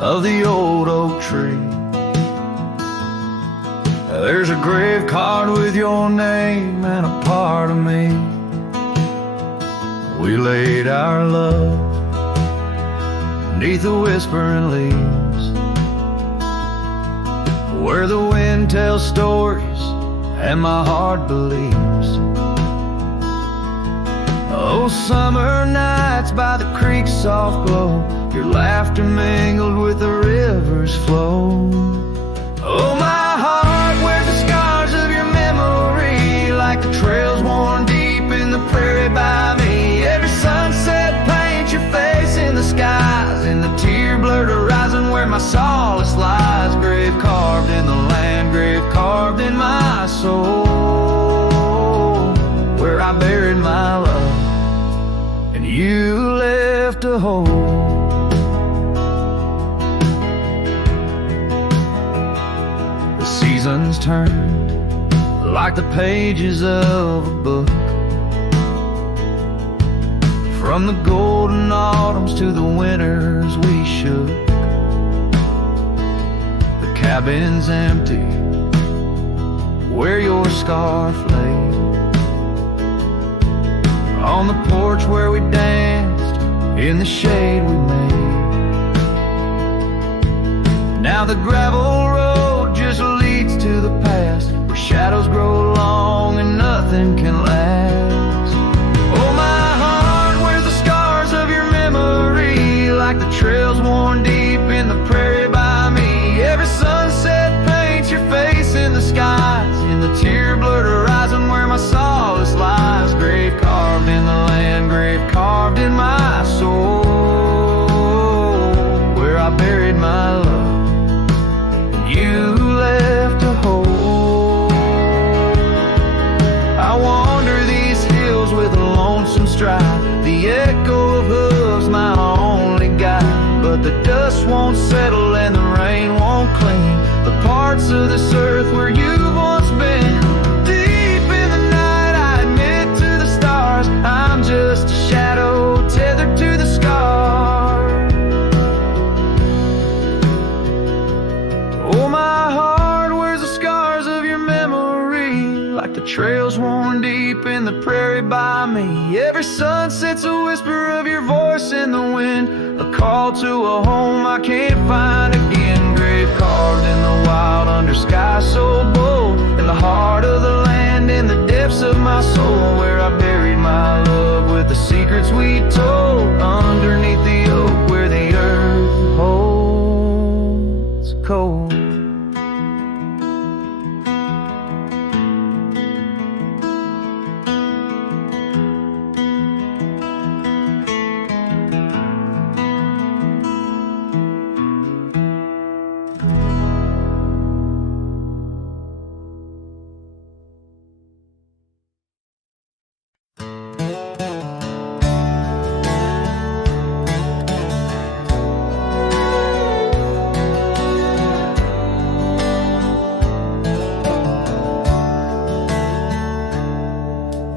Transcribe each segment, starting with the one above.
of the old oak tree. There's a grave card with your name and a part of me. We laid our love beneath the whispering leaves, where the wind tells stories and my heart believes. Oh, summer nights by the creek's soft glow, your laughter mingled with the river's flow. Oh, my heart wears the scars of your memory, like the trails worn deep in the prairie by me. Every sunset paints your face in the skies, in the tear-blurred horizon where my solace lies. Grave carved in the land, grave carved in my soul, where I buried my love and you left a hole. The seasons turned like the pages of a book, from the golden autumns to the winters we shook. The cabin's empty where your scarf lay, on the porch where we danced in the shade we made. Now the gravel road just leads to the past, where shadows grow long and nothing can last. Oh, my heart wears the scars of your memory, like the trails worn deep in the prairie by me. Every sunset paints your face in the skies, in the tear-blurred horizon where my solace lies. Grave carved in the land, grave carved in my soul, where I buried my love and you left a hole. I wander these hills with a lonesome stride, the echo of hooves my only guide. But the dust won't settle and the rain won't clean the parts of this earth where you've once been. Deep in the night I admit to the stars, I'm just a shadow tethered to the scar. Oh, my heart wears the scars of your memory, like the trails worn deep in the prairie by me. Every sunset's a whisper of your voice in the wind, a call to a home I can't find again. Grave carved in the wild under sky so bold, in the heart of the land, in the depths of my soul, where I buried my love with the secrets we told, underneath the oak where the earth holds cold.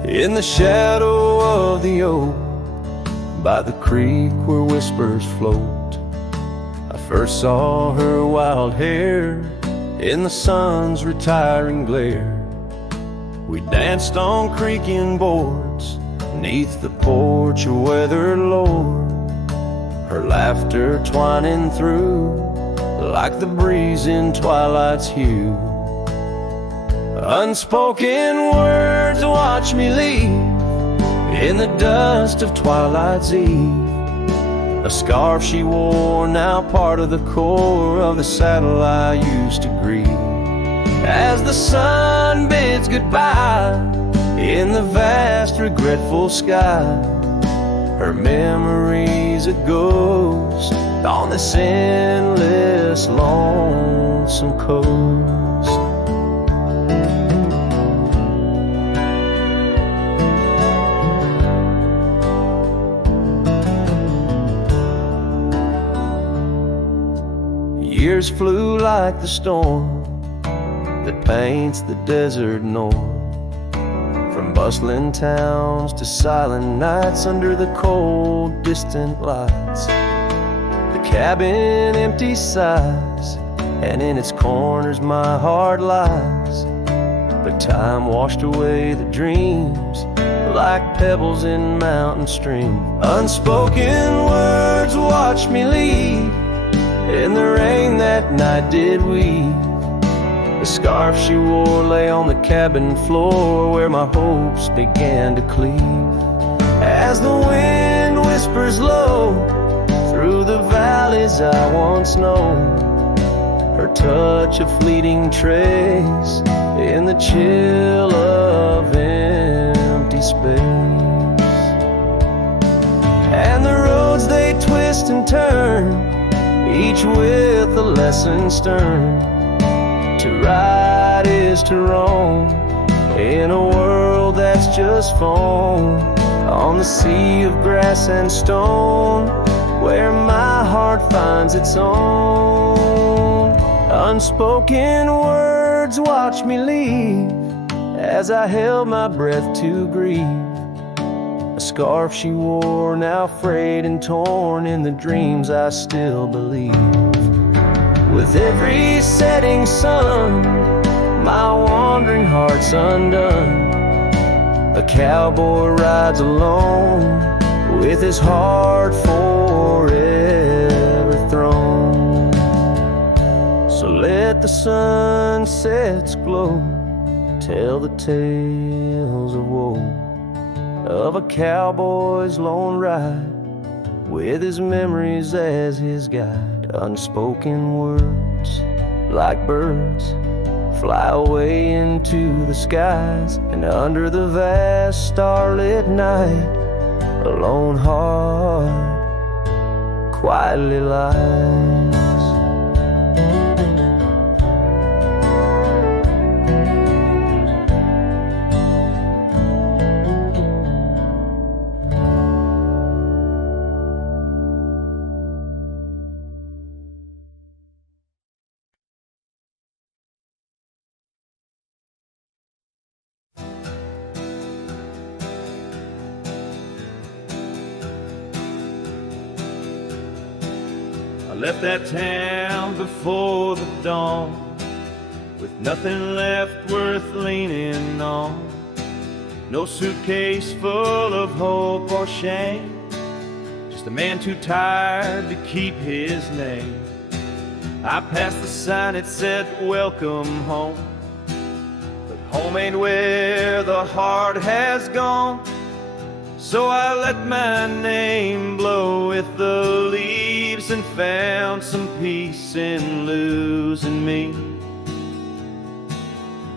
In the shadow of the oak, by the creek where whispers float, I first saw her wild hair in the sun's retiring glare. We danced on creaking boards neath the porch of weathered lore, her laughter twining through like the breeze in twilight's hue. Unspoken words watch me leave in the dust of twilight's eve. A scarf she wore, now part of the core of the saddle I used to grieve. As the sun bids goodbye in the vast regretful sky, her memory's a ghost on this endless lonesome coast. Years flew like the storm that paints the desert north, from bustling towns to silent nights under the cold, distant lights. The cabin empty sighs, and in its corners my heart lies. But time washed away the dreams like pebbles in mountain stream. Unspoken words watched me leave, in the rain that night did weave. The scarf she wore lay on the cabin floor where my hopes began to cleave. As the wind whispers low through the valleys I once known, her touch a fleeting trace in the chill of empty space. And the roads they twist and turn, each with a lesson stern. To ride is to roam in a world that's just foam, on the sea of grass and stone where my heart finds its own. Unspoken words watch me leave as I held my breath to grieve. A scarf she wore now frayed and torn in the dreams I still believe. With every setting sun, my wandering heart's undone. A cowboy rides alone with his heart forever thrown. So let the sunsets glow, tell the tales of woe, of a cowboy's lone ride with his memories as his guide. Unspoken words, like birds, fly away into the skies, and under the vast starlit night, a lone heart quietly lies. I left that town before the dawn, with nothing left worth leaning on. No suitcase full of hope or shame, just a man too tired to keep his name. I passed the sign, it said, "Welcome home," but home ain't where the heart has gone. So I let my name blow with the leaves and found some peace in losing me.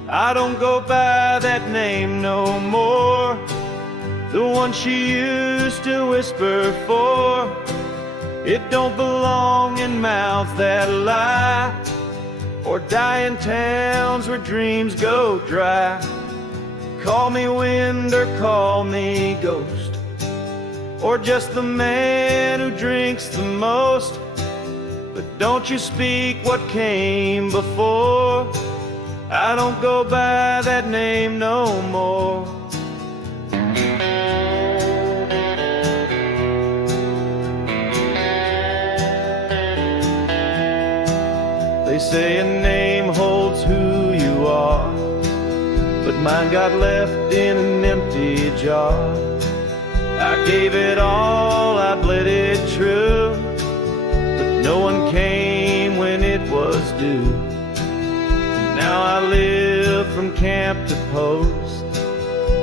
I don't go by that name no more, the one she used to whisper for. It don't belong in mouths that lie, or die in towns where dreams go dry. Call me wind or call me ghost, or just the man who drinks the most. But don't you speak what came before. I don't go by that name no more. They say a name holds who you are, but mine got left in an empty jar. I gave it all, I bled it true, but no one came when it was due. Now I live from camp to post,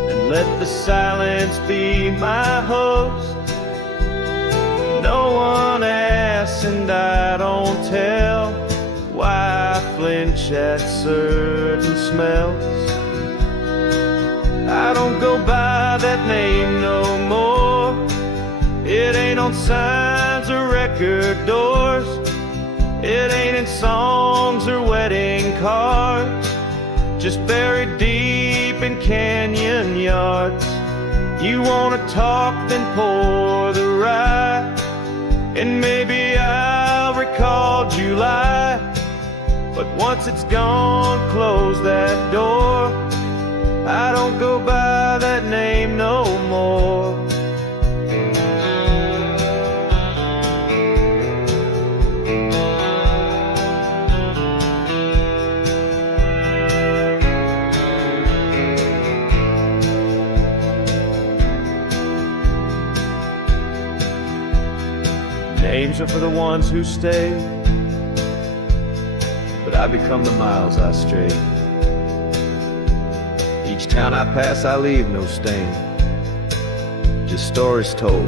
and let the silence be my host. No one asks and I don't tell why I flinch at certain smells. I don't go by that name no more. It ain't on signs or record doors. It ain't in songs or wedding cards, just buried deep in canyon yards. You wanna talk, then pour the rye, and maybe I'll recall July. But once it's gone, close that door. I don't go by that name no more. names are for the ones who stay, but I become the miles I stray. Each town I pass I leave no stain, just stories told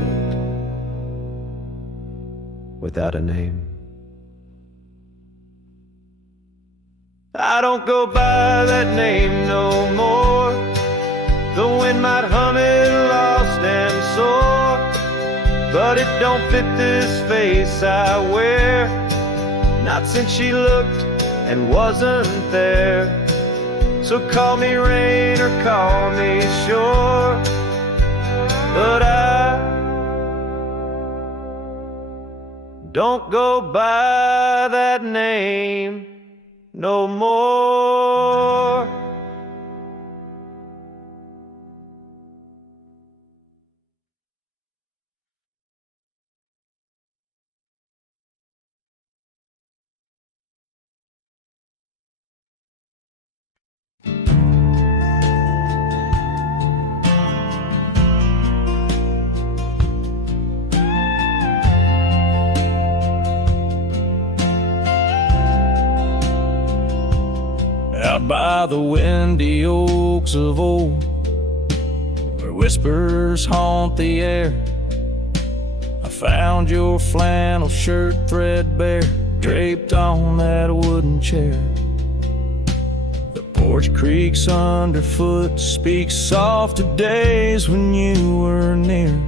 without a name. I don't go by that name no more. The wind might hum it lost and sore, but it don't fit this face I wear. Not since she looked and wasn't there. So call me rain or call me shore, but I don't go by that name no more. Out by the windy oaks of old, where whispers haunt the air, I found your flannel shirt threadbare, draped on that wooden chair. The porch creaks underfoot, speaks soft of days when you were near.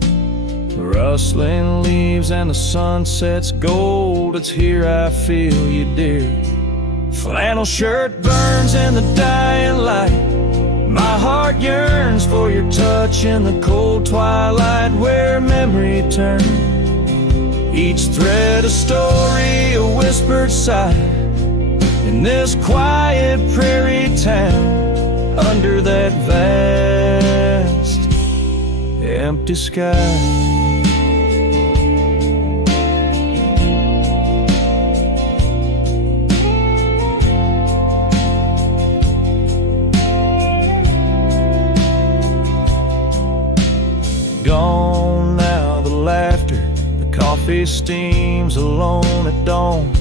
The rustling leaves and the sunset's gold, it's here I feel you, dear. Flannel shirt burns in the dying light. My heart yearns for your touch in the cold twilight, where memory turns. Each thread a story, a whispered sigh, in this quiet prairie town, under that vast empty sky. Gone now the laughter, the coffee steams alone at dawn.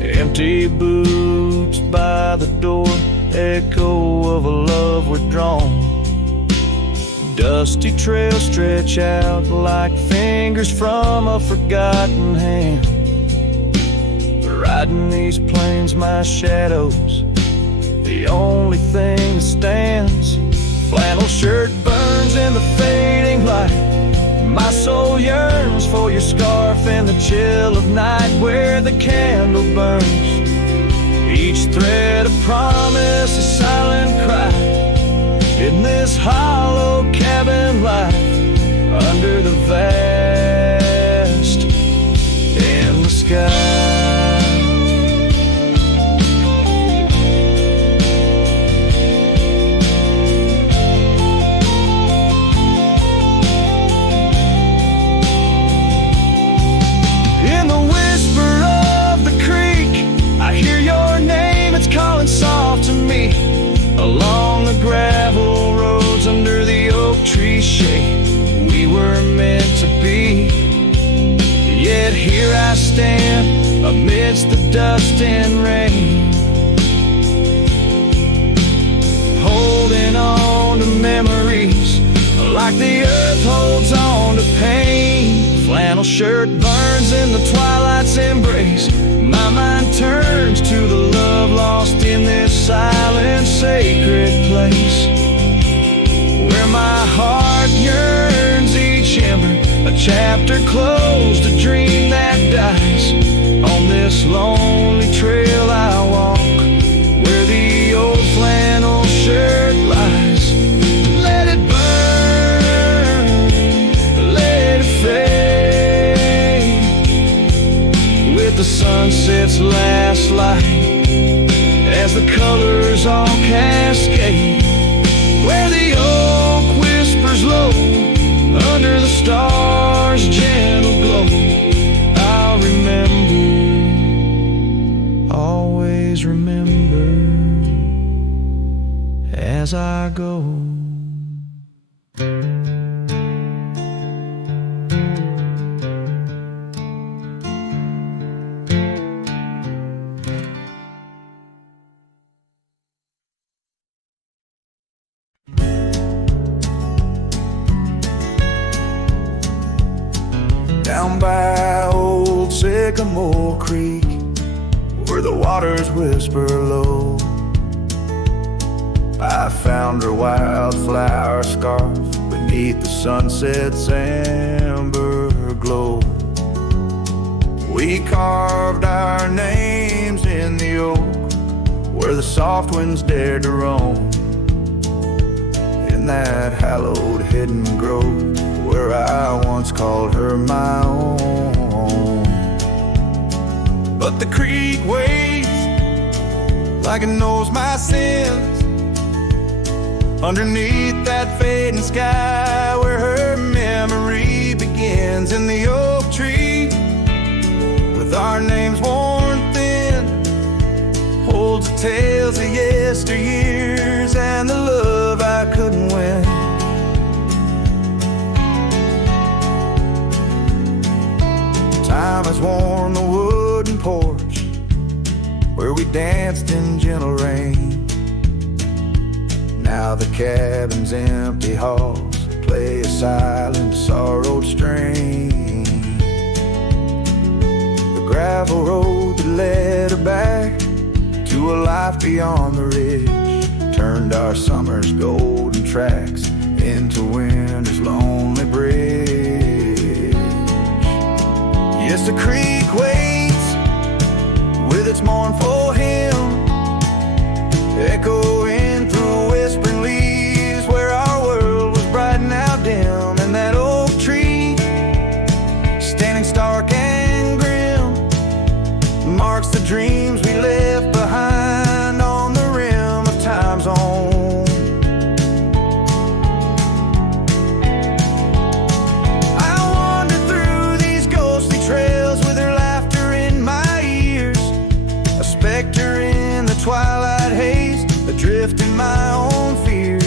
Empty boots by the door, echo of a love withdrawn. Dusty trails stretch out like fingers from a forgotten hand. Riding these plains, my shadow's the only thing that stands. Flannel shirt burns in the fading light. My soul yearns for your scarf in the chill of night, where the candle burns. Each thread a promise, a silent cry, in this hollow cabin life, under the vast in the sky. Soft to me along the gravel roads, under the oak tree shade, we were meant to be. Yet here I stand amidst the dust and rain, holding on to memories like the earth holds on to pain. Flannel shirt burns in the twilight's embrace. My mind turns to the love lost in this silent, sacred place, where my heart yearns each ember, a chapter closed, a dream that dies. On this lonely trail I walk, where the old flannel shirt lies. Let it burn, let it fade, with the sunset's last light, as the colors all cascade, where the oak whispers low, under the stars' gentle glow. I'll remember, always remember, as I go. by old Sycamore Creek, where the waters whisper low. I found her wildflower scarf beneath the sunset's amber glow. We carved our names in the oak, where the soft winds dared to roam. In that hallowed hidden grove, where I once called her my own. But the creek waits like it knows my sins, underneath that fading sky, where her memory begins. In the oak tree, with our names worn thin, holds the tales of yesteryears and the love I couldn't win. Time has worn the wooden porch, where we danced in gentle rain. Now the cabin's empty halls play a silent, sorrowed strain. The gravel road that led her back to a life beyond the ridge turned our summer's golden tracks into winter's lonely bridge. Yes, the creek waits with its mournful hymn, echoing through whispering leaves, where our world was bright and now dim. And that oak tree, standing stark and grim, marks the dreams we left behind on the rim of time's own. I wander through these ghostly trails with her laughter in my ears, a specter in the twilight haze, adrift in my own fears.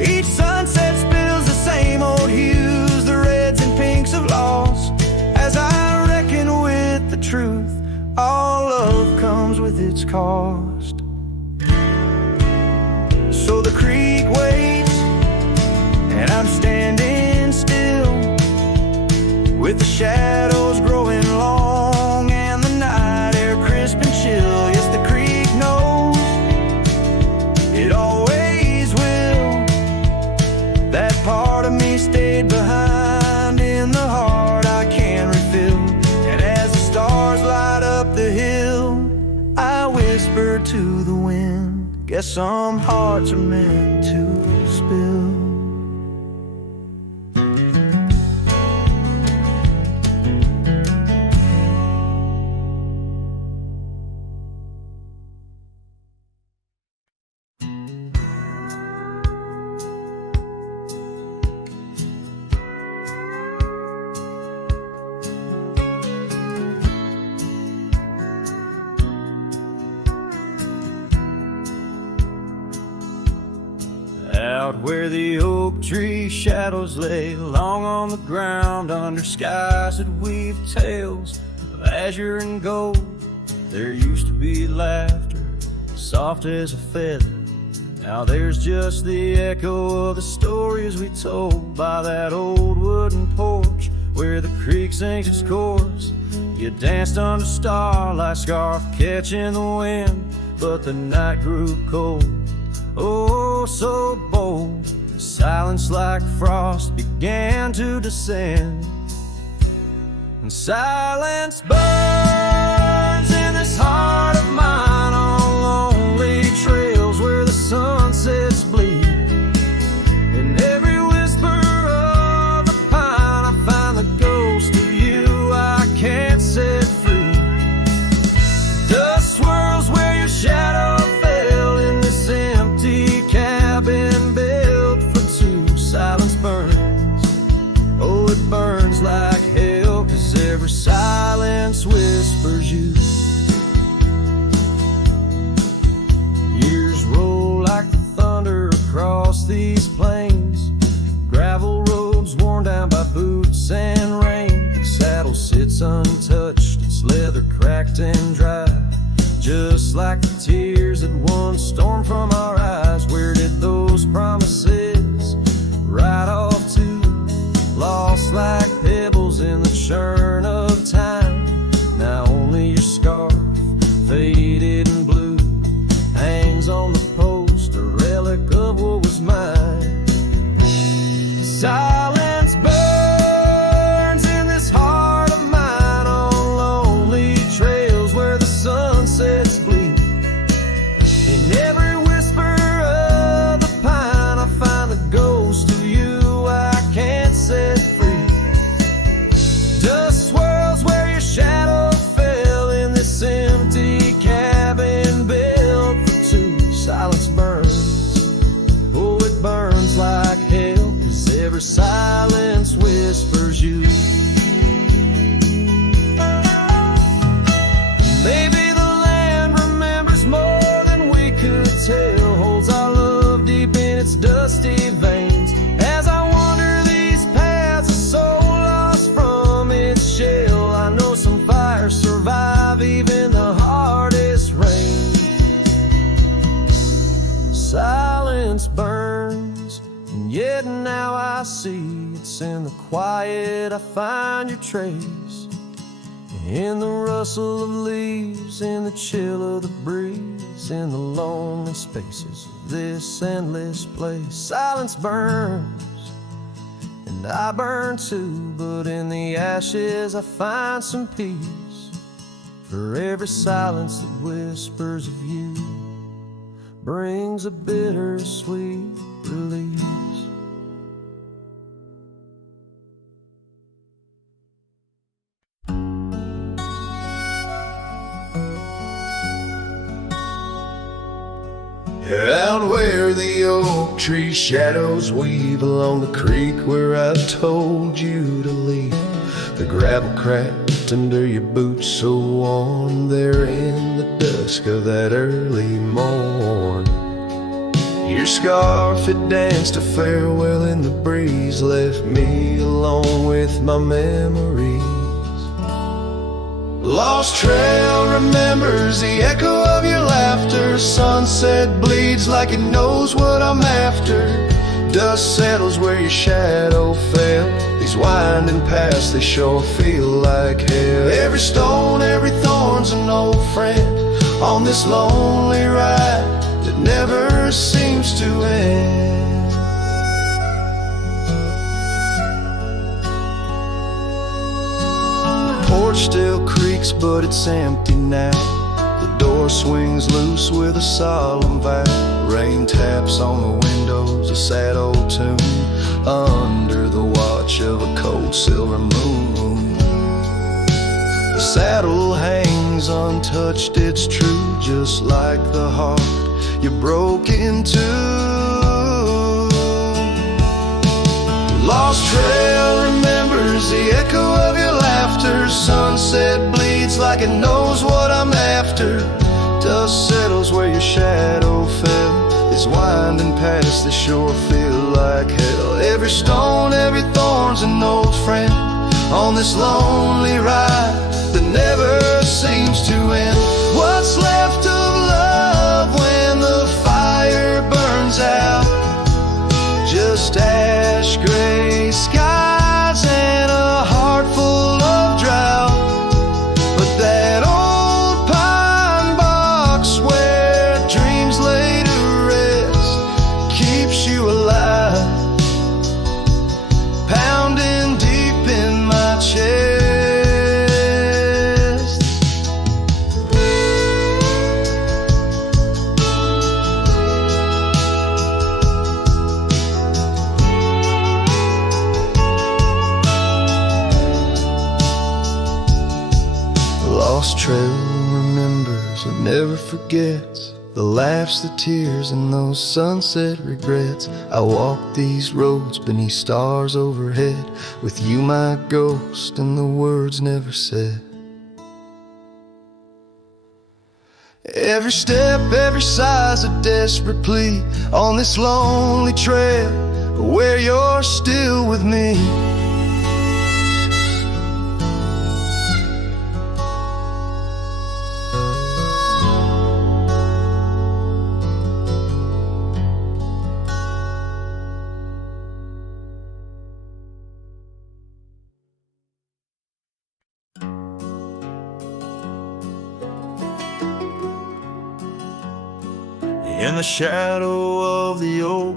Each sunset spills the same old hues, the reds and pinks of loss, as I reckon with the truth, all love comes with its cost. So the creek waits, and I'm standing still, with the shadows growing long and the night air crisp and chill. Yes, the creek knows, it always will. That part of me stayed behind in the heart I can refill. And as the stars light up the hill, I whisper to the wind, guess some hearts are meant to spill. Out where the oak tree shadows lay long on the ground, under skies that weave tales of azure and gold, there used to be laughter soft as a feather. Now there's just the echo of the stories we told by that old wooden porch where the creek sings its chorus. You danced under starlight, scarf catching the wind, but the night grew cold, oh so bold. Silence like frost began to descend, and silence burns in this heart of mine on lonely trails where the sunsets bleed. In every whisper of the pine I find the ghost of you I can't set free. Dust swirls where your shadow fell in this empty cabin built for two. Silence burns, oh it burns like hell, 'cause every silence whispers you. Years roll like the thunder across these plains, gravel roads worn down by boots and rain. The saddle sits untouched, its leather cracked and dry, just like the tears that once stormed from our eyes. Where did those promises ride off to? Lost like pebbles in the churn of I see. It's in the quiet I find your trace, in the rustle of leaves, in the chill of the breeze, in the lonely spaces of this endless place. Silence burns, and I burn too, but in the ashes I find some peace. For every silence that whispers of you brings a bittersweet release. Out where the oak tree shadows weave along the creek where I told you to leave, the gravel cracked under your boots so warm there in the dusk of that early morn. Your scarf had danced a farewell in the breeze, left me alone with my memories. Lost trail remembers the echo of your laughter. Sunset bleeds like it knows what I'm after. Dust settles where your shadow fell. These winding paths, they sure feel like hell. Every stone, every thorn's an old friend on this lonely ride that never seems to end. The porch still creaks, but it's empty now. The door swings loose with a solemn vow. Rain taps on the windows, a sad old tune, under the watch of a cold silver moon. The saddle hangs untouched, it's true, just like the heart you broke into. Lost trail remembers the echo of your laughter. Sunset bleeds like it knows what I'm after. Dust settles where your shadow fell. These winding paths, they sure feel like hell. Every stone, every thorn's an old friend on this lonely ride that never seems to end. What's left of love when the fire burns out? Just ash gray skies and a heart full of drought. But that old pine box where dreams lay to rest keeps you alive, pounding deep in my chest. Lost trail remembers and never forgets the laughs, the tears, and those sunset regrets. I walk these roads beneath stars overhead, with you my ghost and the words never said. Every step, every sigh's a desperate plea on this lonely trail where you're still with me. In the shadow of the oak,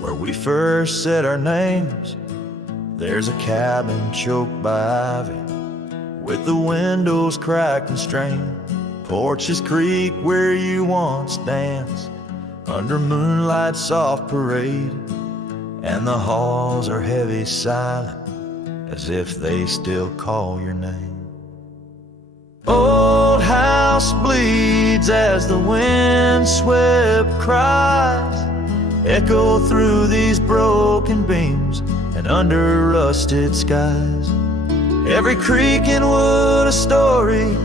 where we first said our names, there's a cabin choked by ivy, with the windows cracked and strained. Porches creak where you once danced, under moonlight's soft parade, and the halls are heavy silent, as if they still call your name. Old house bleeds as the wind-swept cries echo through these broken beams and under rusted skies. Every creak in wood a story,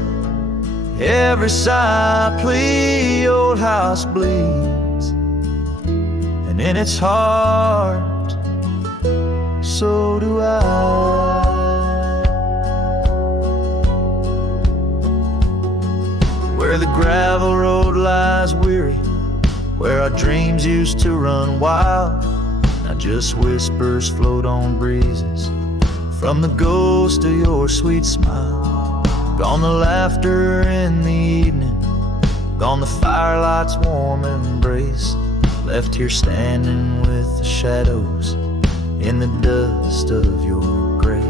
every sigh plea. Old house bleeds, and in its heart, so do I. Where the gravel road lies weary, where our dreams used to run wild, now not just whispers float on breezes from the ghost of your sweet smile. Gone the laughter in the evening, gone the firelight's warm embrace, left here standing with the shadows in the dust of your grace.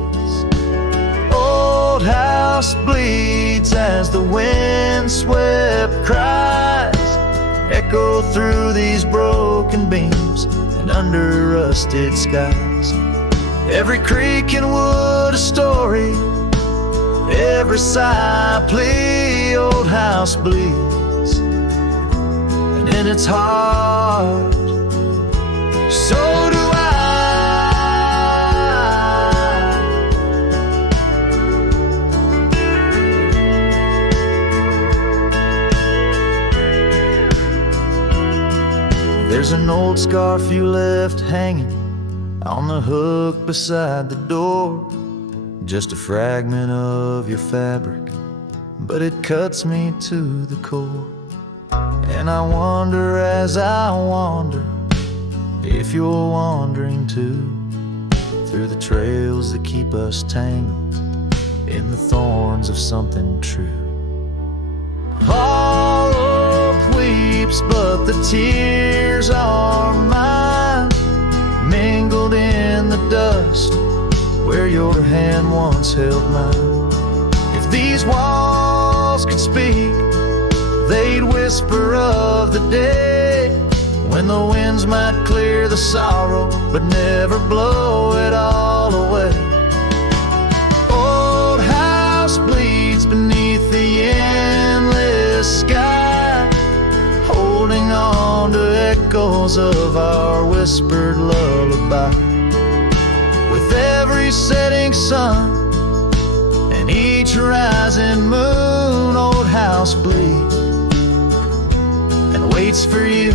Old house bleeds as the wind-swept cries echo through these broken beams and under rusted skies. Every creak and wood a story, every sigh a plea. Old house bleeds, and in its heart, so do I. There's an old scarf you left hanging on the hook beside the door, just a fragment of your fabric, but it cuts me to the core. And I wonder as I wander if you're wandering too, through the trails that keep us tangled in the thorns of something true. All hope weeps, but the tears are mine, mingled in the dust where your hand once held mine. If these walls could speak, they'd whisper of the day when the winds might clear the sorrow but never blow it all away. Old house bleeds beneath the endless sky, holding on to echoes of our whispered lullaby. With every setting sun and each rising moon, old house bleeds and waits for you.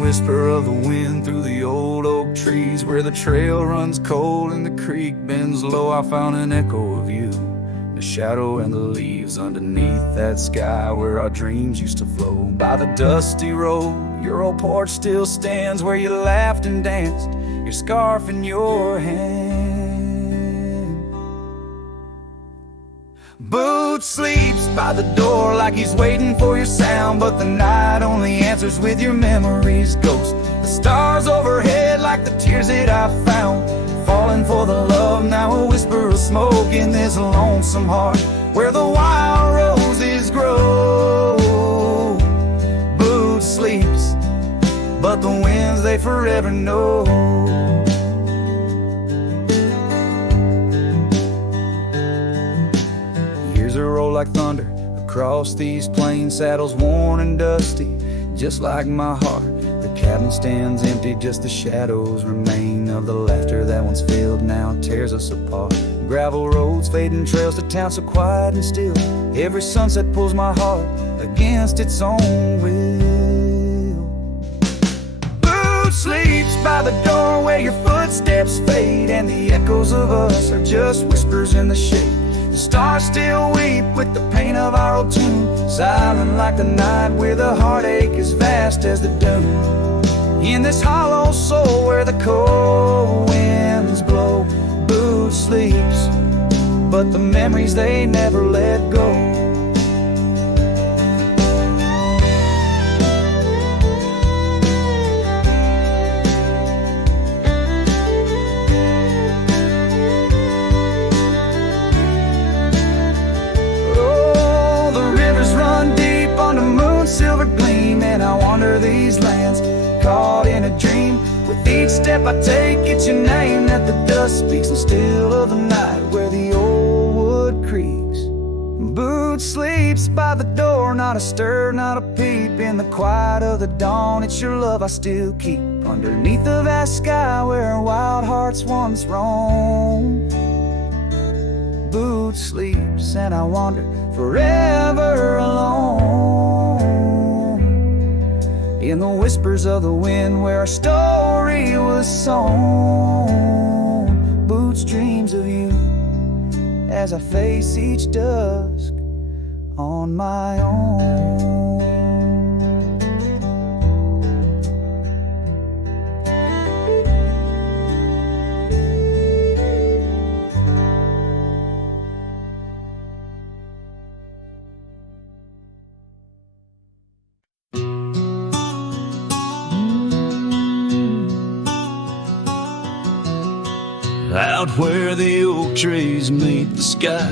Whisper of the wind through the old oak trees, where the trail runs cold and the creek bends low, I found an echo of you, the shadow and the leaves underneath that sky where our dreams used to flow. By the dusty road, your old porch still stands, where you laughed and danced, your scarf in your hand. Boot sleeps by the door like he's waiting for your sound, but the night only answers with your memory's ghost. The stars overhead like the tears that I found, falling for the love, now a whisper of smoke in this lonesome heart where the wild roses grow. Boot sleeps, but the winds they forever know. Roll like thunder across these plains, saddles worn and dusty, just like my heart. The cabin stands empty, just the shadows remain of the laughter that once filled, now tears us apart. Gravel roads, fading trails to town so quiet and still. Every sunset pulls my heart against its own will. Boot sleeps by the door where your footsteps fade, and the echoes of us are just whispers in the shade. The stars still weep with the pain of our old tune, silent like the night where the heartache is vast as the dune. In this hollow soul where the cold winds blow, Boot sleeps, but the memories they never let go. Silver gleam, and I wander these lands, caught in a dream. With each step I take, it's your name that the dust speaks, and still of the night where the old wood creaks. Boot sleeps by the door, not a stir, not a peep. In the quiet of the dawn, it's your love I still keep, underneath the vast sky where wild hearts once roamed. boot sleeps, and I wander forever alone in the whispers of the wind where our story was sown. Boots dreams of you as I face each dusk on my own. Out where the oak trees meet the sky,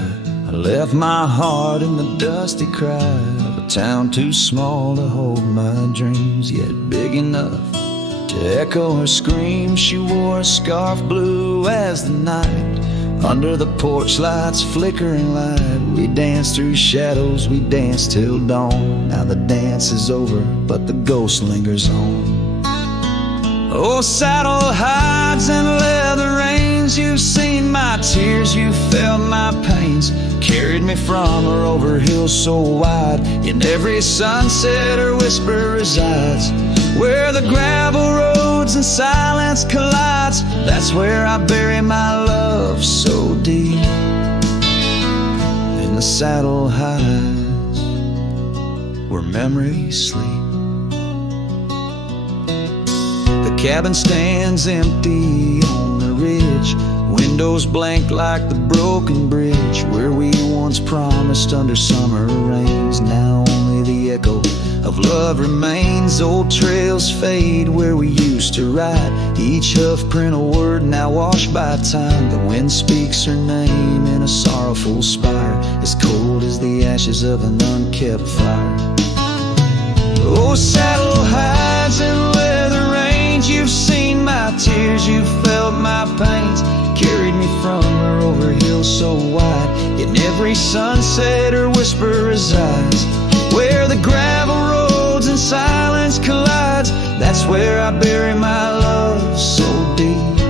I left my heart in the dusty cry of a town too small to hold my dreams, yet big enough to echo her scream. She wore a scarf blue as the night, under the porch lights flickering light. We danced through shadows, we danced till dawn. Now the dance is over, but the ghost lingers on. Oh, saddle hides and leather reins, you've seen my tears, you felt my pains, carried me from her over hills so wide. In every sunset her whisper resides, where the gravel roads and silence collides. That's where I bury my love so deep, in the saddle hides where memories sleep. The cabin stands empty on the ridge, windows blank like the broken bridge where we once promised under summer rains. Now only the echo of love remains. Old trails fade where we used to ride, each hoof print a word now washed by time. The wind speaks her name in a sorrowful spire, as cold as the ashes of an unkept fire. Oh, saddle hides and leather reins, you've seen my tears, you felt my pains, carried me from her over hills so wide. In every sunset her whisper resides, where the gravel roads and silence collides. That's where I bury my love so deep,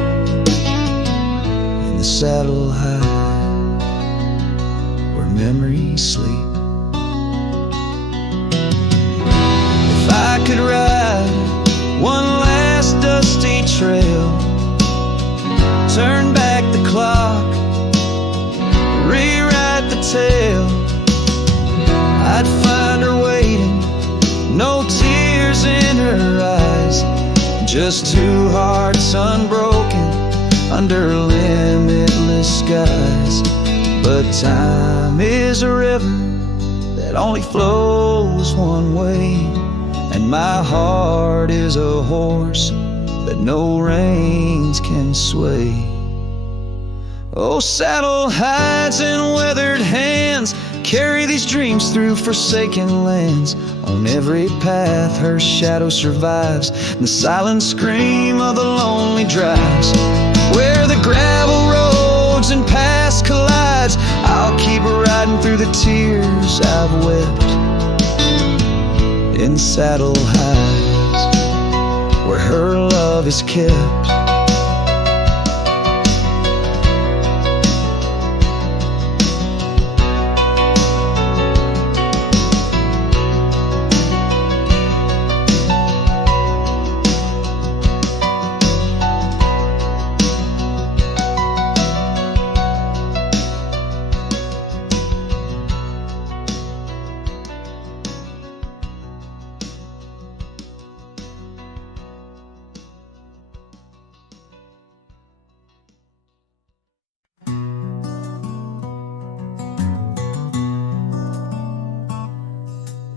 in the saddle hides where memories sleep. If I could ride one last dusty trail, turn back the clock, rewrite the tale, I'd find her waiting, no tears in her eyes, just two hearts unbroken under limitless skies. But time is a river that only flows one way, and my heart is a horse that no reins can sway. Oh, saddle hides and weathered hands carry these dreams through forsaken lands. On every path her shadow survives, the silent scream of the lonely drives, where the gravel roads and past collides. I'll keep riding through the tears I've wept, in saddle hides where her love is kept.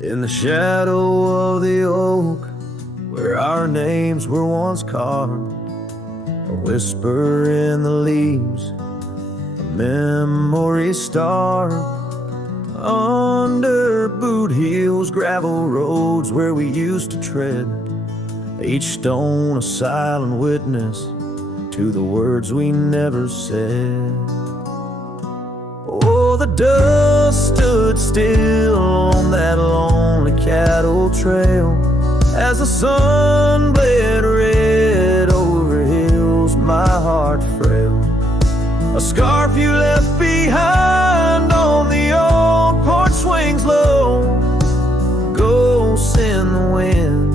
In the shadow of the oak, where our names were once carved, a whisper in the leaves, a memory starved. Under boot heels, gravel roads where we used to tread, each stone a silent witness to the words we never said. Oh, the dust stood still on that lonely cattle trail as the sun bled red over hills my heart frail. A scarf you left behind on the old porch swings low. Ghosts in the wind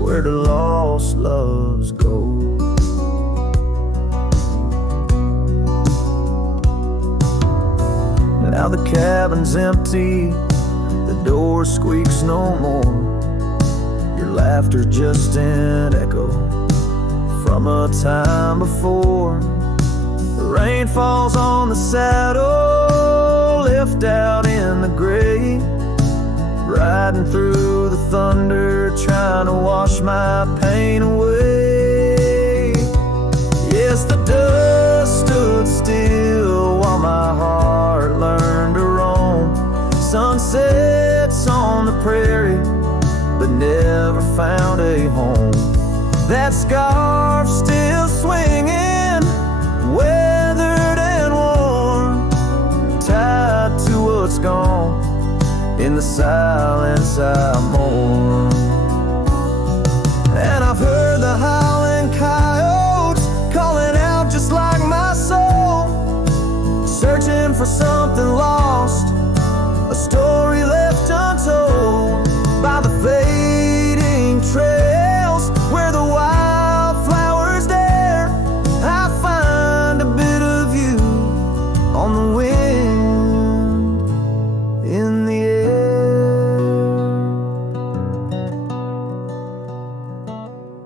where the lost loves go. Now the cabin's empty, the door squeaks no more. Your laughter's just an echo from a time before. The rain falls on the saddle, left out in the gray, riding through the thunder, trying to wash my pain away. Yes, the dust stood still while my heart learned to roam. Sunsets on the prairie, but never found a home. That scarf still swinging, weathered and worn, tied to what's gone. In the silence I mourn. And I've heard the howling coyotes calling out just like my soul, searching for something lost, a story left untold by the fading trails where the wildflowers dare. I find a bit of you on the wind, in the air.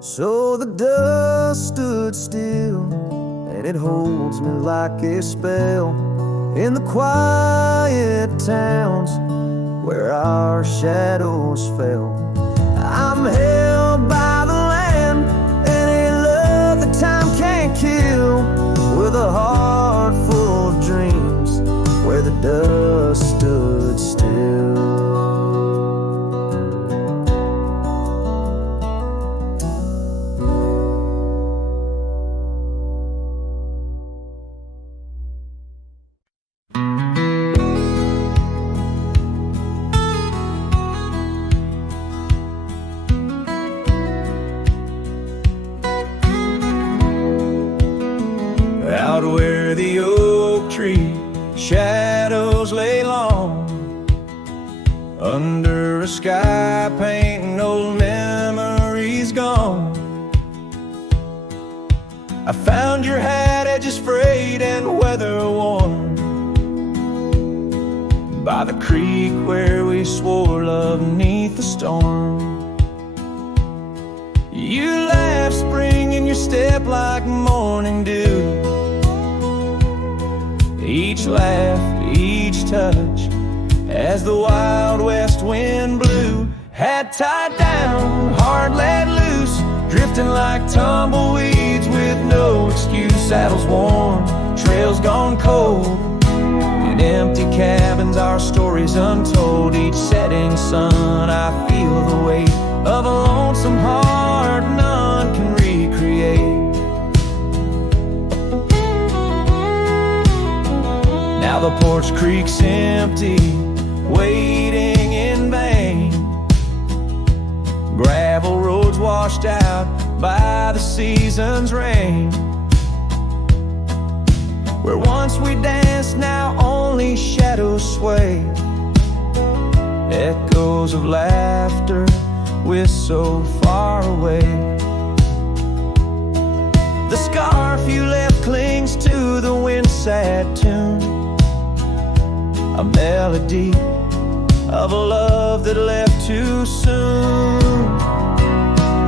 So the dust stood still, and it holds me like a spell in the quiet towns where our shadows fell. I'm held by the land and a love that time can't kill, with a heart full of dreams where the dust stood still. Out where the oak tree shadows lay long, under a sky painting old memories gone. I found your hat edges frayed and weather worn, by the creek where we swore love beneath the storm. You laughed spring in your step like morning dew. Each laugh, each touch, as the wild west wind blew. Hat tied down, heart let loose, drifting like tumbleweeds with no excuse. Saddles worn, trails gone cold, in empty cabins our stories untold. Each setting sun I feel the weight of a lonesome heart none can recreate. Now the porch creek's empty, waiting in vain. Gravel roads washed out by the season's rain. Where once we danced, now only shadows sway. Echoes of laughter we're so far away. The scarf you left clings to the wind-sad tune, a melody of a love that left too soon.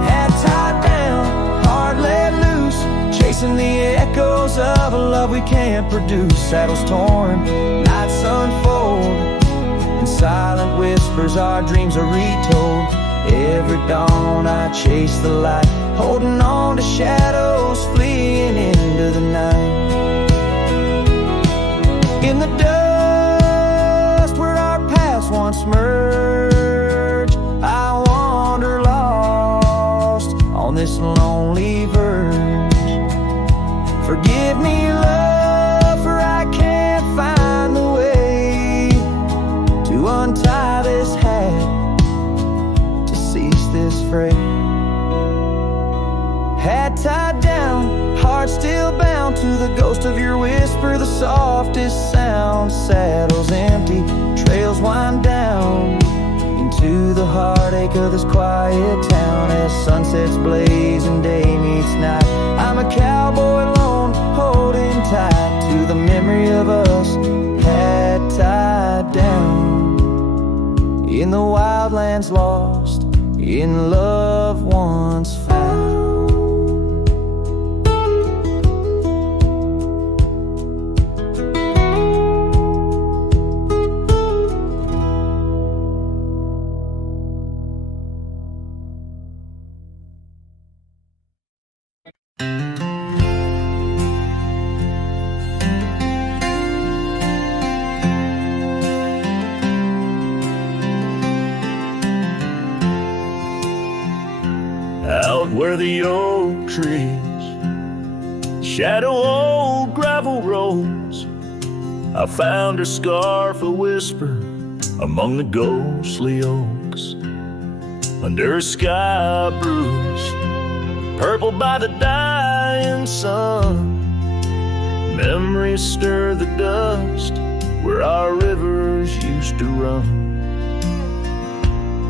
Hat tied down, heart let loose, chasing the echoes of a love we can't produce. Saddles torn, nights unfold, in silent whispers our dreams are retold. Every dawn I chase the light, holding on to shadows fleeing into the night. In the dust where our paths once merged, I wander lost on this lonely verge. Forgive me, love, for I can't find the way to untie this hat, to cease this fray. Hat tied down, heart heart still bound to the ghost of your whisper. The softest sound, saddles empty, trails wind down into the heartache of this quiet town. As sunsets blaze and day meets night, I'm a cowboy alone, holding tight to the memory of us had tied down in the wildlands, lost in love once found. Out where the oak trees shadow old gravel roads, I found her scarf a whisper among the ghostly oaks. Under a sky bruised purple by the dying sun, memories stir the dust where our rivers used to run.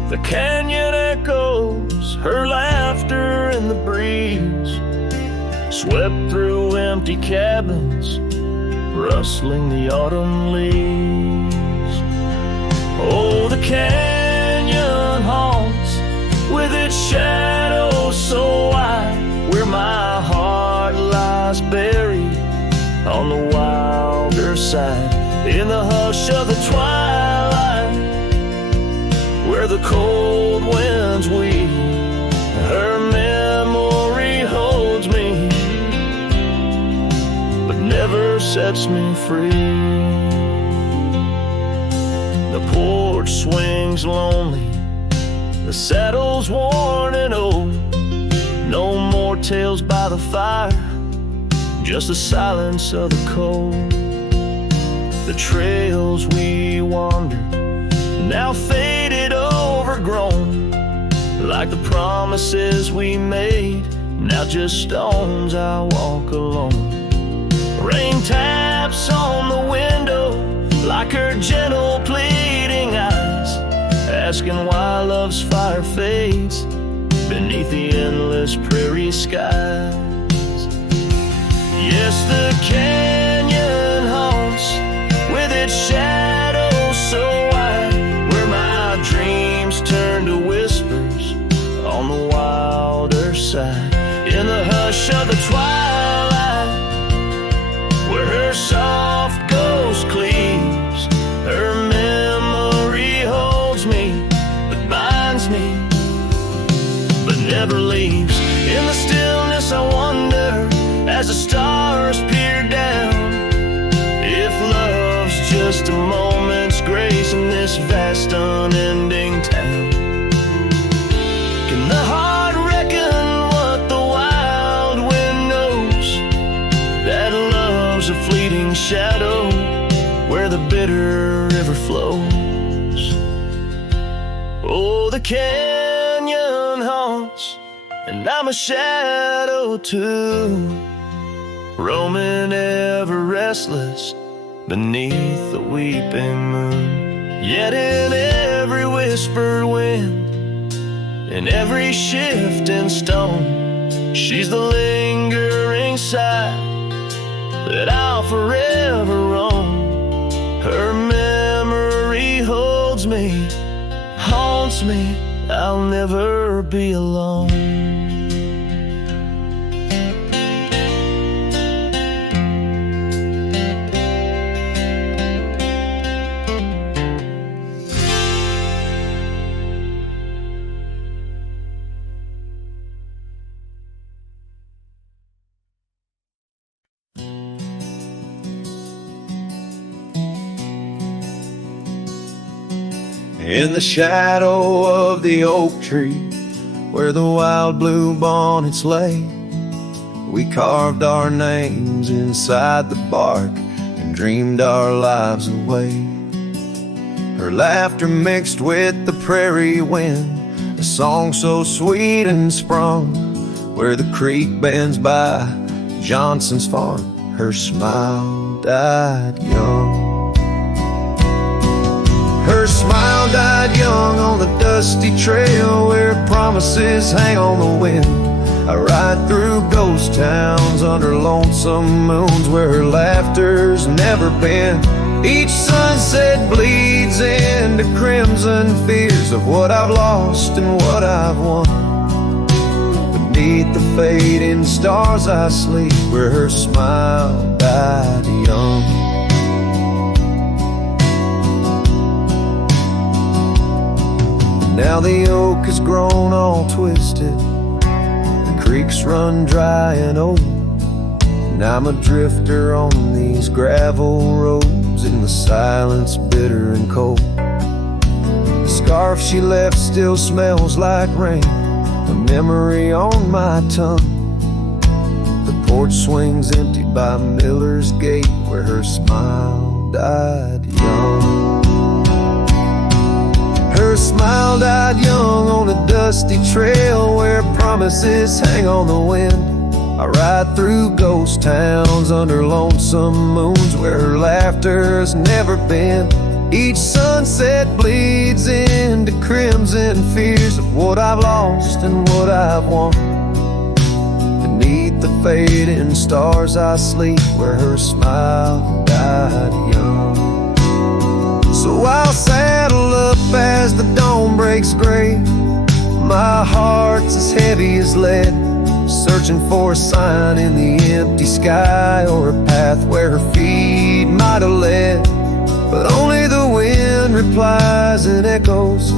The canyon echoes her laughter in the breeze, swept through empty cabins, rustling the autumn leaves. Oh, the canyon haunts with its shadows so wide, where my heart lies buried on the wilder side. In the hush of the twilight, where the cold winds weep, her memory holds me, but never sets me free. The porch swings lonely, the saddle's worn and old. No more tales by the fire, just the silence of the cold. The trails we wandered, now faded, overgrown, like the promises we made, now just stones I walk alone. Rain taps on the window like her gentle pleading eyes, asking why love's fire fades beneath the endless prairie skies. Yes, the canyon haunts with its shadows so wide, where my dreams turn to whispers on the wilder side. In the hush of the twilight, where her soft ghost cleaves, her memory holds me, but binds me, but never leaves. In the stillness I wonder, as the stars peer down, if love's just a moment's grace in this vast unending town. Can the heart reckon what the wild wind knows, that love's a fleeting shadow where the bitter river flows? Oh, the canyon haunts, and I'm a shadow too, roaming ever restless beneath the weeping moon. Yet in every whispered wind, in every shifting stone, she's the lingering sigh that I'll forever roam. Her memory holds me, haunts me, I'll never be alone. In the shadow of the oak tree, where the wild blue bonnets lay, we carved our names inside the bark and dreamed our lives away. Her laughter mixed with the prairie wind, a song so sweet and sprung, where the creek bends by Johnson's farm, her smile died young. Her smile died young on the dusty trail where promises hang on the wind. I ride through ghost towns under lonesome moons where her laughter's never been. Each sunset bleeds into crimson fears of what I've lost and what I've won. Beneath the fading stars I sleep where her smile died young. Now the oak has grown all twisted, the creeks run dry and old, and I'm a drifter on these gravel roads in the silence bitter and cold. The scarf she left still smells like rain, a memory on my tongue. The porch swings empty by Miller's Gate where her smile died young. Her smile died young on a dusty trail where promises hang on the wind. I ride through ghost towns under lonesome moons where her laughter's never been. Each sunset bleeds into crimson fears of what I've lost and what I've won. Beneath the fading stars I sleep where her smile died young. So I'll saddle up as the dawn breaks gray. My heart's as heavy as lead, searching for a sign in the empty sky or a path where her feet might have led. But only the wind replies in echoes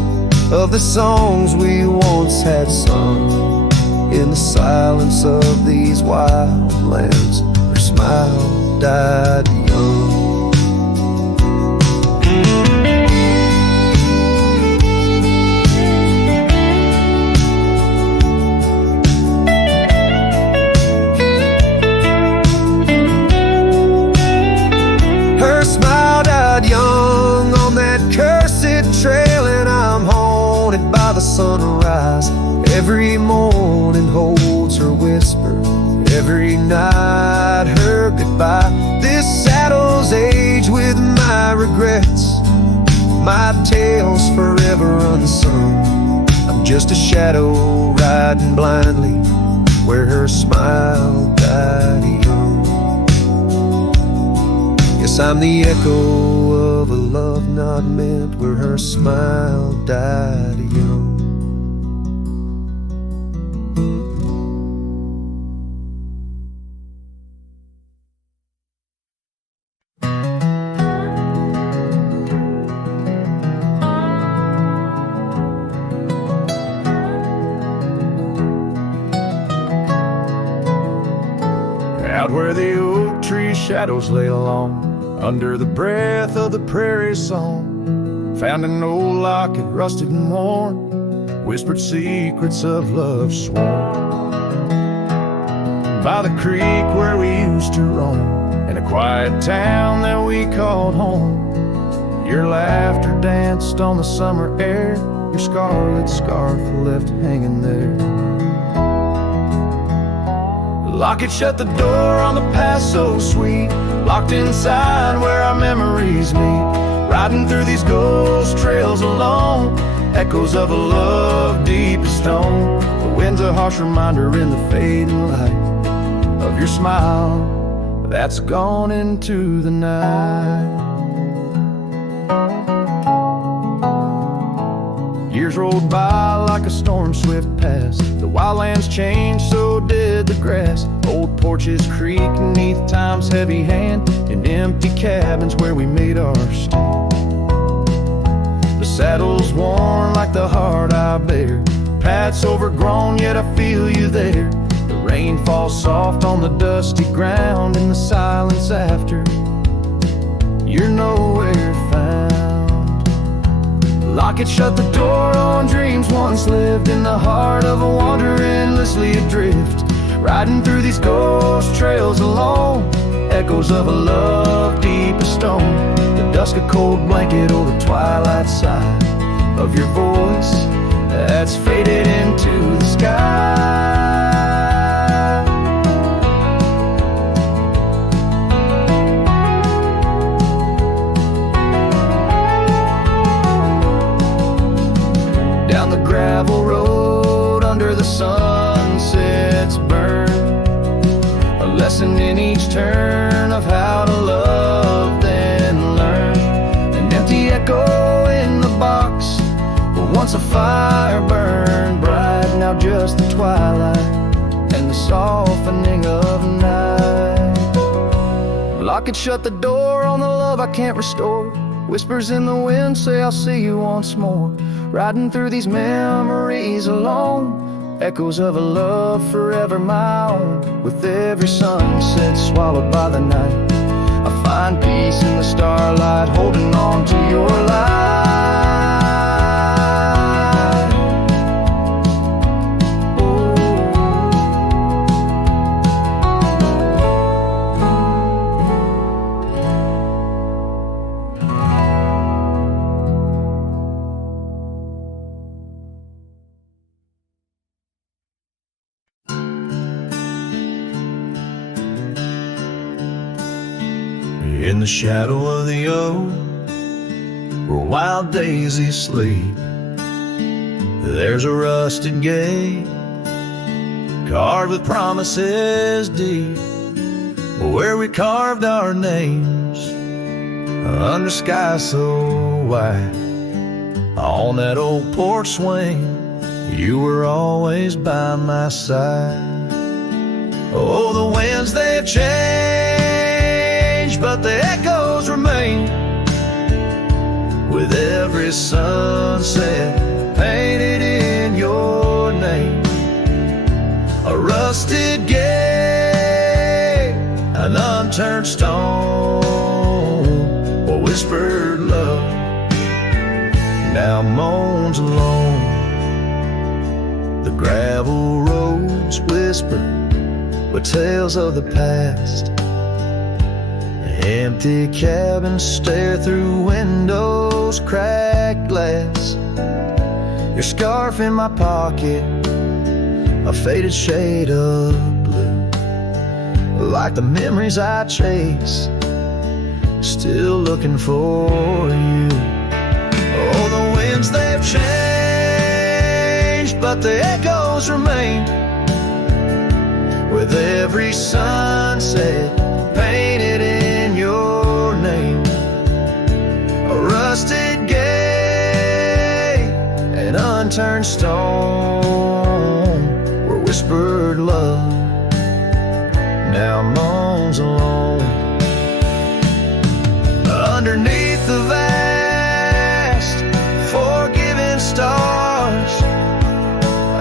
of the songs we once had sung. In the silence of these wild lands, her smile died young. Her smile died young on that cursed trail, and I'm haunted by the sunrise. Every morning holds her whisper, every night her goodbye. This saddle's age with my regrets, my tale's forever unsung. I'm just a shadow riding blindly where her smile died young. Yes, I'm the echo of a love not meant where her smile died young. Out where the oak tree shadows lay long, under the breath of the prairie song, found an old locket rusted and worn, whispered secrets of love sworn. By the creek where we used to roam, in a quiet town that we called home, your laughter danced on the summer air, your scarlet scarf left hanging there. Locket shut the door on the past so sweet, locked inside where our memories meet. Riding through these ghost trails alone, echoes of a love deep as stone. The wind's a harsh reminder in the fading light of your smile that's gone into the night. Years rolled by like a storm swift past. The wildlands changed, so did the grass. Old porches creak beneath time's heavy hand, and empty cabins where we made our stand. The saddle's worn like the heart I bear. Path's overgrown, yet I feel you there. The rain falls soft on the dusty ground in the silence after. You're nowhere found. Locket shut the door on dreams once lived in the heart of a wanderer endlessly adrift. Riding through these ghost trails alone, echoes of a love deep as stone. The dusk a cold blanket or the twilight side of your voice that's faded into the sky. the sunsets burn, a lesson in each turn of how to love then learn. An empty echo in the box, where once a fire burned bright, now just the twilight and the softening of night. Lock and shut the door on the love I can't restore. Whispers in the wind say I'll see you once more. Riding through these memories alone, echoes of a love forever my own. With every sunset swallowed by the night, I find peace in the starlight, holding on to your light. In the shadow of the oak, where wild daisies sleep, there's a rusted gate carved with promises deep, where we carved our names under sky so white. On that old porch swing, you were always by my side. Oh, the winds they've changed, but the echoes remain. With every sunset painted in your name, a rusted gate, an unturned stone, a whispered love now moans alone. The gravel roads whisper with tales of the past. Empty cabins stare through windows, cracked glass. Your scarf in my pocket, a faded shade of blue, like the memories I chase, still looking for you. Oh, the winds they've changed, but the echoes remain. With every sunset painted in your name, a rusted gate, an unturned stone, where whispered love now moans alone. Underneath the vast forgiving stars,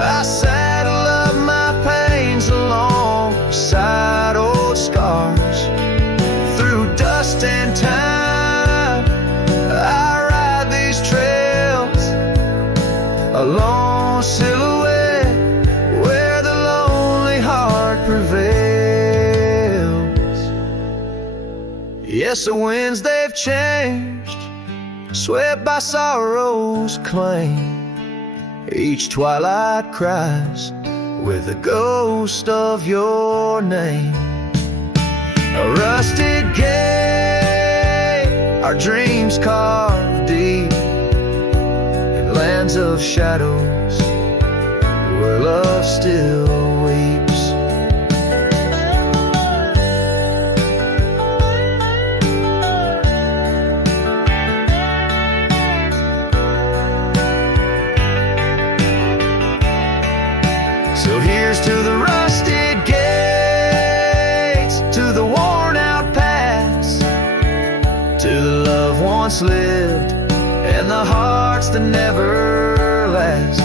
I saddle up my pains alongside old scars. Through dust and time, I ride these trails, a lone silhouette where the lonely heart prevails. Yes, the winds they've changed, swept by sorrow's claim. Each twilight cries with the ghost of your name. A rusted gate, our dreams carved deep in lands of shadows where love still weeps. So here's to the rusted gates, to the worn out paths, to the love once lived and the hearts that never last.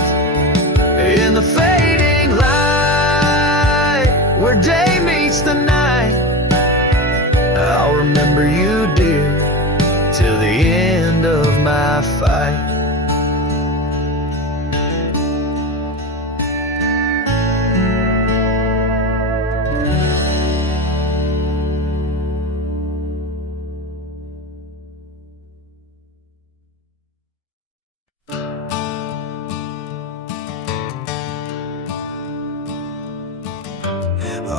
In the fading light, where day meets the night, I'll remember you, dear, till the end of my fight.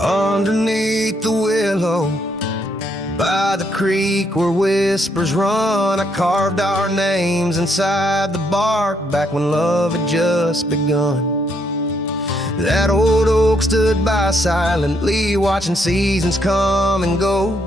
Underneath the willow, by the creek where whispers run, I carved our names inside the bark back when love had just begun. That old oak stood by silently, watching seasons come and go,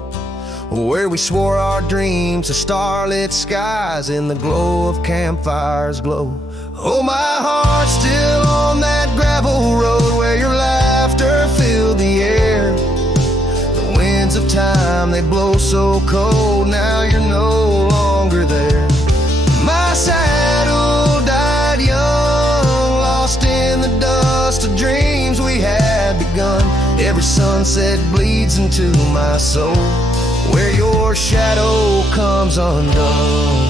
where we swore our dreams to starlit skies in the glow of campfires glow. Oh, my heart's still on that gravel road where your laughter filled the air. The winds of time, they blow so cold, now you're no longer there. My saddle died young, lost in the dust of dreams we had begun. Every sunset bleeds into my soul, where your shadow comes undone.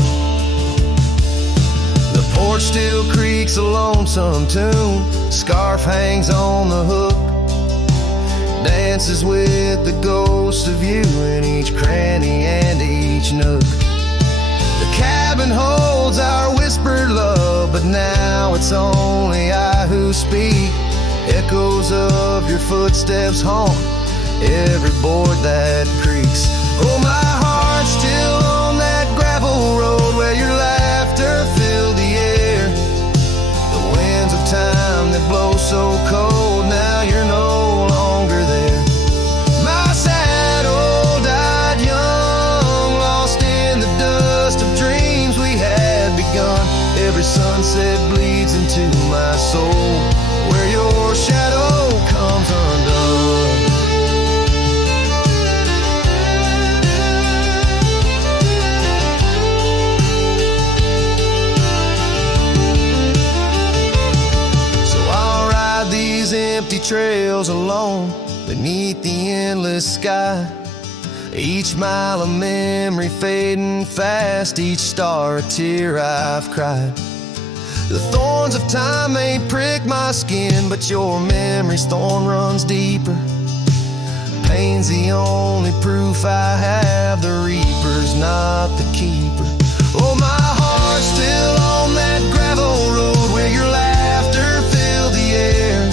The porch still creaks a lonesome tune, scarf hangs on the hook, dances with the ghost of you in each cranny and each nook. The cabin holds our whispered love, but now it's only I who speak. Echoes of your footsteps haunt every board that creaks. Oh, my heart's still on that gravel road where your laughter filled the air. The winds of time that blow so cold, now you're no longer there. My saddle died young, lost in the dust of dreams we had begun. Every sunset bleeds into my soul, where your shadow comes undone. Empty trails alone beneath the endless sky, each mile a memory fading fast, each star a tear I've cried. The thorns of time may prick my skin, but your memory's thorn runs deeper. Pain's the only proof I have, the reaper's not the keeper. Oh, my heart's still on that gravel road where your laughter filled the air.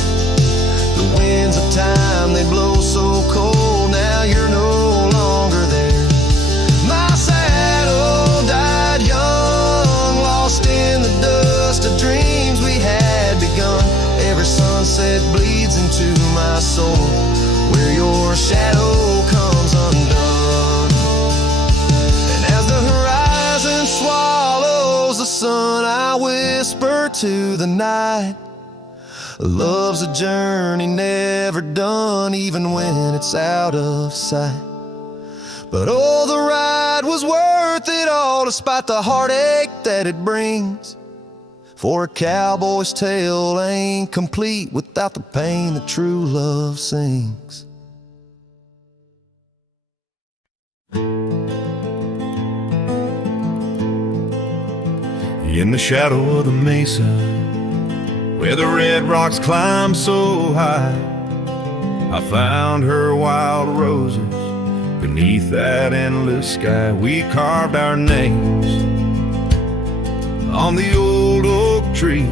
The winds of time, they blow so cold, now you're no longer there. My saddle died young, lost in the dust of dreams we had begun. Every sunset bleeds into my soul, where your shadow comes undone. And as the horizon swallows the sun, I whisper to the night, love's a journey never done, even when it's out of sight. But oh, the ride was worth it all, despite the heartache that it brings. For a cowboy's tale ain't complete without the pain that true love sings. In the shadow of the mesa, where the red rocks climb so high, I found her wild roses beneath that endless sky. We carved our names on the old oak tree,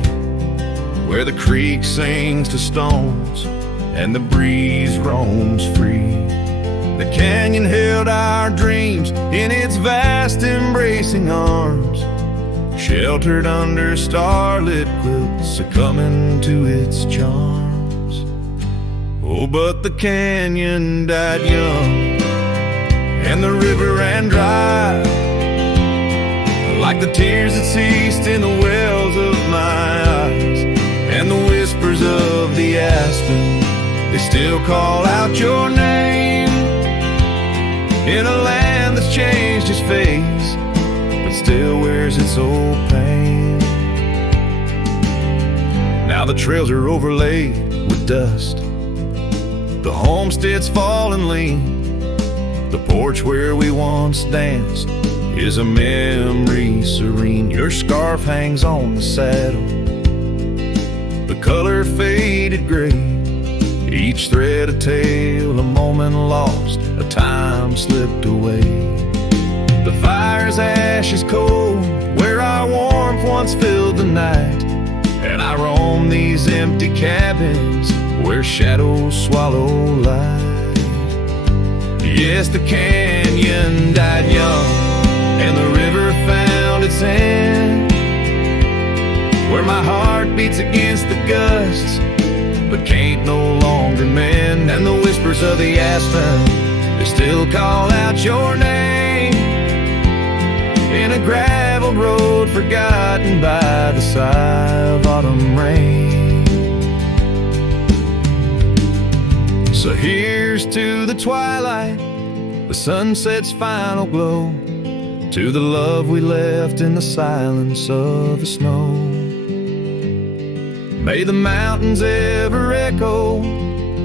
where the creek sings to stones and the breeze roams free. The canyon held our dreams in its vast embracing arms, sheltered under starlit quilts, succumbing to its charms. Oh, but the canyon died young, and the river ran dry, like the tears that ceased in the wells of my eyes. And the whispers of the aspen, they still call out your name, in a land that's changed its face, but still wears its old pain. Now the trails are overlaid with dust, the homestead's fallen lean, the porch where we once danced is a memory serene. Your scarf hangs on the saddle, the color faded gray, each thread a tale, a moment lost, a time slipped away. The fire's ashes cold, where our warmth once filled the night, and I roam these empty cabins where shadows swallow light. Yes, the canyon died young, and the river found its end, where my heart beats against the gusts, but angry men and the whispers of the aspen, they still call out your name. In a gravel road forgotten by the sigh of autumn rain. So here's to the twilight, the sunset's final glow, to the love we left in the silence of the snow. May the mountains ever echo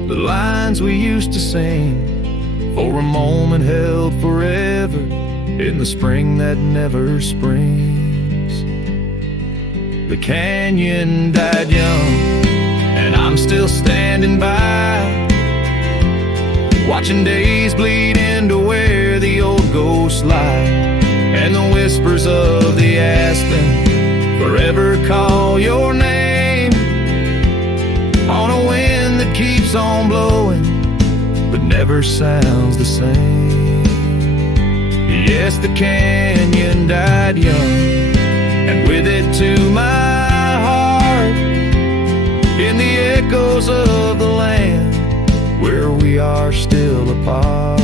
the lines we used to sing, for a moment held forever in the spring that never springs. The canyon died young, and I'm still standing by, watching days bleed into where the old ghosts lie, and the whispers of the aspen forever call your name, on a wind that keeps on blowing but never sounds the same. Yes, the canyon died young, and with it to my heart, in the echoes of the land where we are still apart.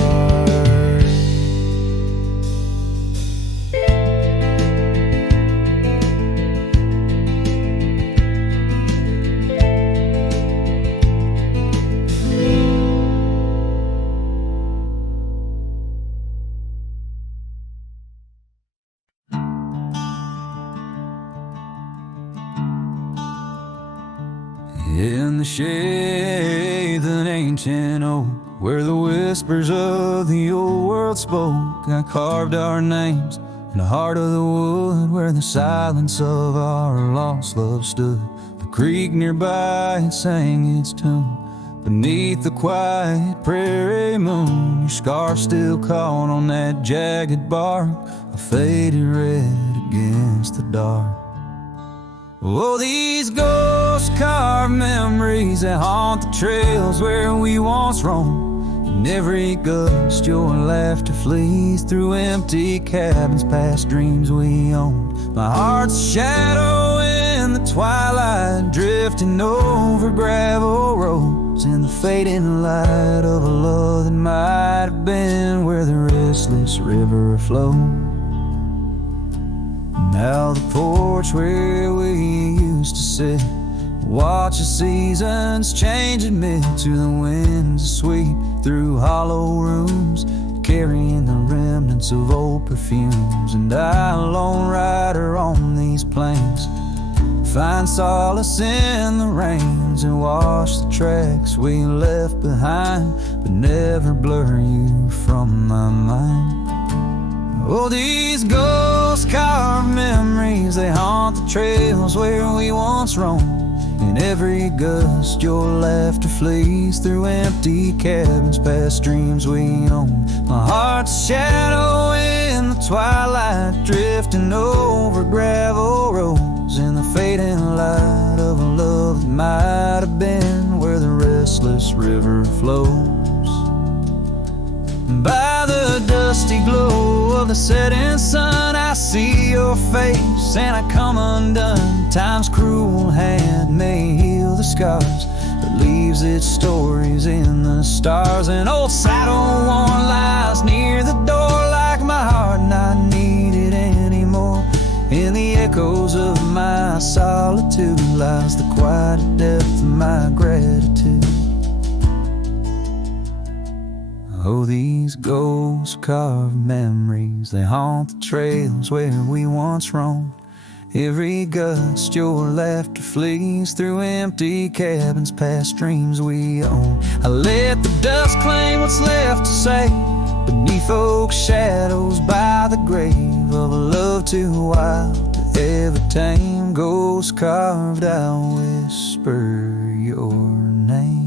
In the shade of an ancient oak, where the whispers of the old world spoke, I carved our names in the heart of the wood, where the silence of our lost love stood. The creek nearby, it sang its tune beneath the quiet prairie moon. Your scarf still caught on that jagged bark, a faded red against the dark. Oh, these ghost-carved memories that haunt the trails where we once roamed. In every gust, your laughter flees through empty cabins past dreams we owned. My heart's a shadow in the twilight, drifting over gravel roads, in the fading light of a love that might have been where the restless river flowed. Now the porch where we used to sit, watch the seasons change amid to the winds that sweep through hollow rooms, carrying the remnants of old perfumes. And I, lone rider on these plains, find solace in the rains and wash the tracks we left behind, but never blur you from my mind. Oh, these ghost-carved memories, they haunt the trails where we once roamed. In every gust, your laughter flees through empty cabins past dreams we own. My heart's a shadow in the twilight, drifting over gravel roads, in the fading light of a love that might have been where the restless river flows. By the dusty glow of the setting sun, I see your face and I come undone. Time's cruel hand may heal the scars, but leaves its stories in the stars. An old saddle worn lies near the door, like my heart not needed anymore. In the echoes of my solitude lies the quiet depth of my gratitude. Oh, these ghost-carved memories, they haunt the trails where we once roamed. Every gust, your laughter flees through empty cabins past dreams we own. I let the dust claim what's left to say beneath oak shadows by the grave of a love too wild to ever tame. Ghost-carved, I'll whisper your name.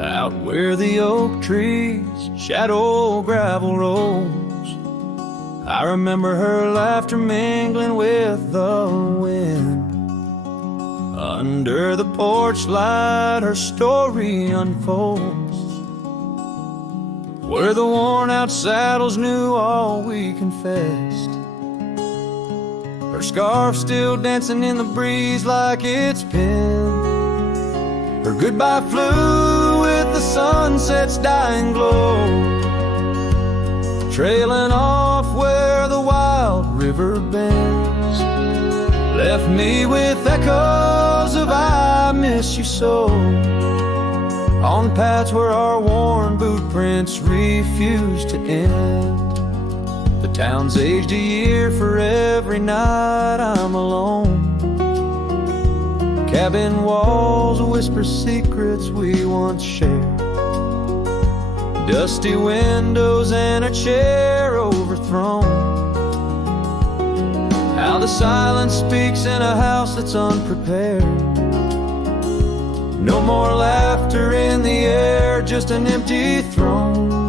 Out where the oak trees shadow gravel rolls, I remember her laughter mingling with the wind. Under the porch light her story unfolds, where the worn out saddles knew all we confessed. Her scarf still dancing in the breeze like it's been. Her goodbye flew with the sunset's dying glow, trailing off where the wild river bends. Left me with echoes of I miss you so, on paths where our worn boot prints refuse to end. The town's aged a year for every night I'm alone. Cabin walls whisper secrets we once shared. Dusty windows and a chair overthrown. How the silence speaks in a house that's unprepared. No more laughter in the air, just an empty throne.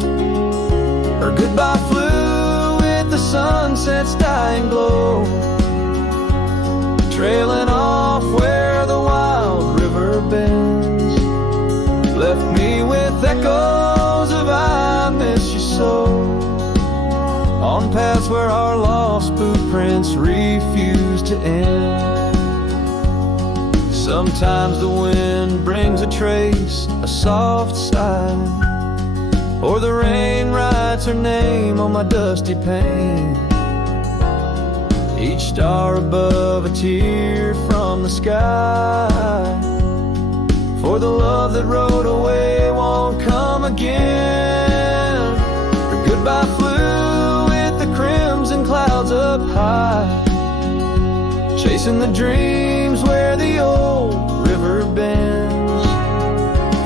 Her goodbye flew with the sunset's dying glow, trailing off where the wild river bends. Left me with echoes of I miss you so, on paths where our lost boot prints refuse to end. Sometimes the wind brings a trace, a soft sigh, or the rain writes her name on my dusty pane. Each star above a tear from the sky, for the love that rode away won't come again. Her goodbye flew with the crimson clouds up high, chasing the dreams where the old river bends.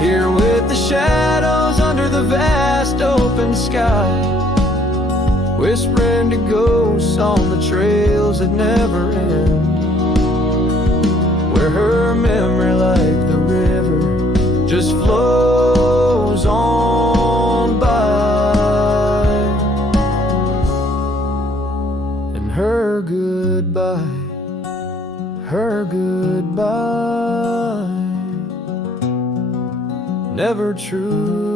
Here with the shadows under the vast open sky, whispering to ghosts on the trails that never end. Where her memory like the river just flows on by, and her goodbye, her goodbye, never true.